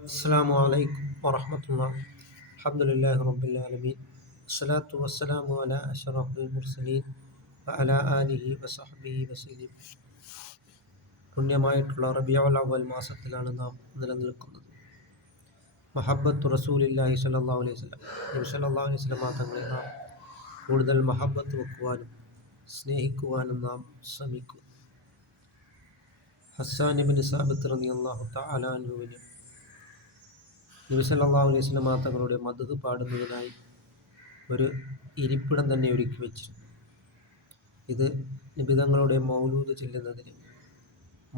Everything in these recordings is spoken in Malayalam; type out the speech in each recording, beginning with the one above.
السلام عليكم ورحمة الله الحمد لله رب العالمين الصلاة والسلام على أشرف المرسلين وعلى آله وصحبه وسلم പുണ്യമായിട്ടുള്ള റബിയുൽ അവൽ മാസത്തിലാണ് നാം നിലനിൽക്കുന്നത് മഹബത്ത് റസൂലില്ലാഹി സല്ലല്ലാഹു അലൈഹി വസല്ലം നബി സല്ലല്ലാഹു അലൈഹി വസല്ലം തങ്ങളെ നാം കൂടുതൽ മഹബത്ത് വെക്കുവാനും സ്നേഹിക്കുവാനും നാം ശ്രമിക്കും ഹസ്സാൻ ഇബ്നു സാബിത്ത് റളിയല്ലാഹു തആല അൻഹുവിന് നബി സല്ലല്ലാഹു അലൈഹി തങ്ങളുടെ മധു പാടുന്നതിനായി ഒരു ഇരിപ്പിടം തന്നെ ഒരുക്കി വെച്ചിരുന്നു. ഇത് നിബിതങ്ങളുടെ മൗലൂദ് ചെല്ലുന്നതിന്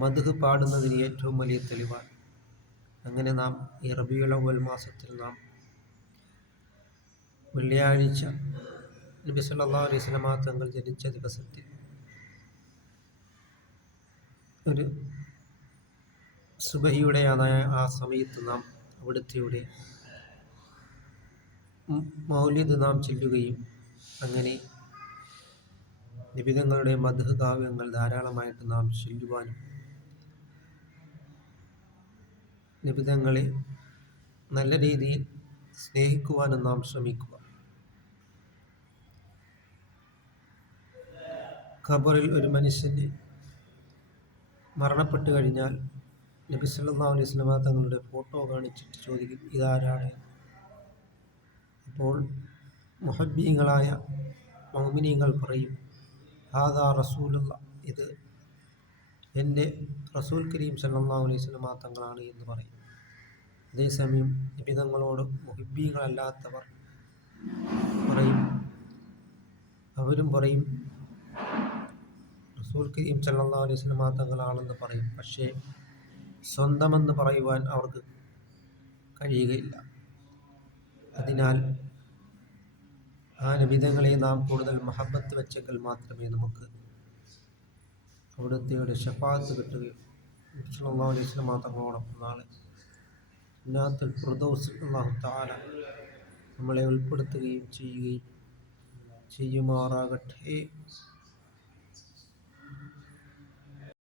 മധു പാടുന്നതിന് ഏറ്റവും വലിയ തെളിവാണ്. അങ്ങനെ നാം ഈ റബിയുളവൽ മാസത്തിൽ നാം വെള്ളിയാഴ്ച നബി സല്ലല്ലാഹു അലൈഹി സ്വലമാ തങ്ങൾ ജനിച്ച ദിവസത്തിൽ ഒരു സുബഹിയുടെ ആ സമയത്ത് നാം അവിടുത്തെയുടെ മൗല്യത് നാം ചെല്ലുകയും അങ്ങനെ നിബിതങ്ങളുടെ മധു കാവ്യങ്ങൾ ധാരാളമായിട്ട് നാം ചൊല്ലുവാനും നിബിതങ്ങളെ നല്ല രീതിയിൽ സ്നേഹിക്കുവാനും നാം ശ്രമിക്കുക. ഖബറിൽ ഒരു മനുഷ്യന്റെ മരണപ്പെട്ടു കഴിഞ്ഞാൽ നബി സല്ലാ അലൈഹി വസല്ലമ തങ്ങളുടെ ഫോട്ടോ കാണിച്ചിട്ട് ചോദിക്കും ഇതാരാണ്? അപ്പോൾ മുഹബ്ബീങ്ങളായ മൗമിനീങ്ങൾ പറയും ഹാദാ റസൂലുള്ള ഇത് എന്റെ റസൂൽ കരീം സല്ലാ അലൈഹി വസല്ലമ തങ്ങളാണ് എന്ന് പറയും. അതേസമയം നിബിതങ്ങളോട് മുഹിബീങ്ങളല്ലാത്തവർ പറയും അവരും പറയും റസൂൽ കരീം സല്ലാ അലൈഹി വസല്ലമ തങ്ങളാണെന്ന് പറയും. പക്ഷേ സ്വന്തമെന്ന് പറയുവാൻ അവർക്ക് കഴിയുകയില്ല. അതിനാൽ ആ നബിതങ്ങളെ നാം കൂടുതൽ മഹബത്ത് വെച്ചെങ്കിൽ മാത്രമേ നമുക്ക് അവിടുത്തെ ഷഫാത്ത് കിട്ടുകയും അലൈഹി നാളെ ഇന്നാത്തിൽ പ്രദോസ് അള്ളാഹു താല നമ്മളെ ഉൾപ്പെടുത്തുകയും ചെയ്യുകയും ചെയ്യുമാറാകട്ടെ.